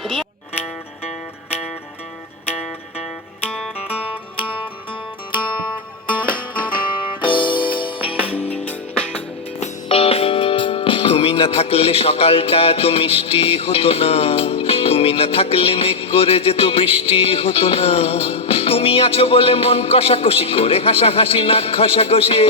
তুমি না থাকলে সকালটা তো মিষ্টি হতো না, তুমি না থাকলে মেঘ করে যেত বৃষ্টি হতো না। তুমি আছো বলে মন কষাকষি করে হাসাহাসি নাক ঘষাঘষি।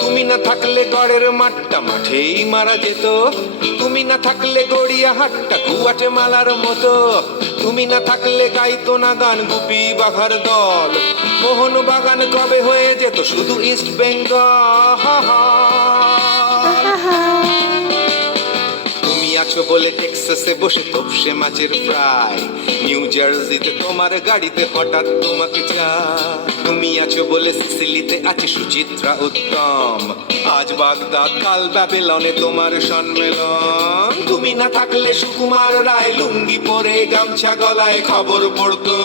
তুমি না থাকলে গড়ের মাঠটা মাঠেই মারা যেত, তুমি না থাকলে গড়িয়া হাটটা কুয়াটে মালার মতো। তুমি না থাকলে গাইতো না গান গুপি বাঘার দল, মোহন বাগান কবে হয়ে যেত শুধু ইস্ট বেঙ্গল। তুমি আছো বলে টেক্সাসে বসে তপসে মাছের ফ্রাই, নিউ জার্সিতে তোমার গাড়িতে হঠাৎ তোমাকে চাই। তুমি আছো বলে সিসিলিতে আছে সুচিত্রা উত্তম, আজ বাগদাদ কাল ব্যাবিলনে তোমার সম্মেলন। তুমি না থাকলে সুকুমার রায় লুঙ্গি পরে গামছা গলায় খবর পড়তো।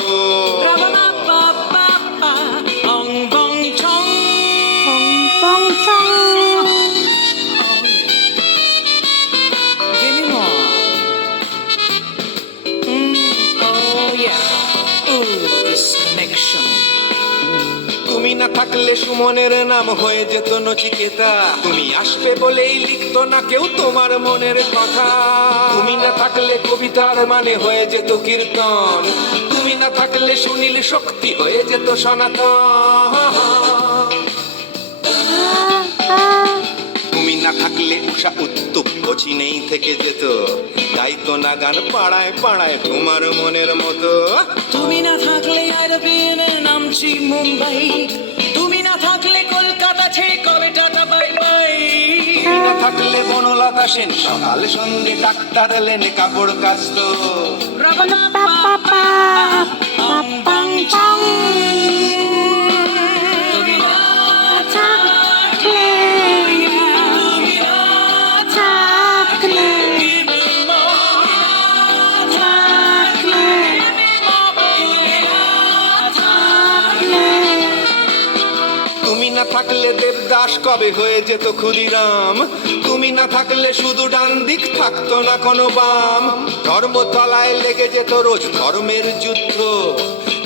তুমি না থাকলে সুমনের নাম হয়ে যেত নচিকেতা, তুমি আসবে বলেই লিখতো না কেউ তোমার মনের কথা। তুমি না থাকলে কবিতার মানে হয়ে যেত কীর্তন, তুমি না থাকলে সুনীল শক্তি হয়ে যেত সনাতন। তুমি না থাকলে উষা উত্তুপ কোচিনেই থেকে যেত, গাইতো না গান পাড়ায় পাড়ায় তোমার মনের মতো। তুমি না থাকলে আরবিএনে নামছি মুম্বাই, তুমি না থাকলে কলকাতা ছেড়ে কবে টাটা বাই বাই। তুমি না থাকলে বনলতা সেন সকাল সন্ধ্যে ডাক্তার লেনে কাপড় কাচত। তুমি না থাকলে দেবদাস কবে হয়ে যেত ক্ষুদিরাম, তুমি না থাকলে শুধু ডান দিক থাকতো না কোনো বাম। ধর্মতলায় লেগে যেত রোজ ধর্মের যুদ্ধ,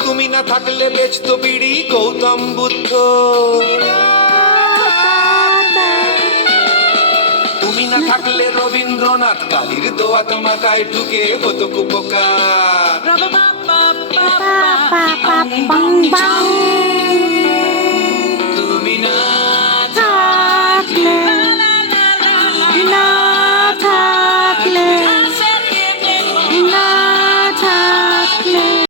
তুমি না থাকলে বেচতো বিড়ি গৌতম বুদ্ধ। তুমি না থাকলে রবীন্দ্রনাথ কালীর দোয়াত মাথায় ঢুকে হতো কুপকার।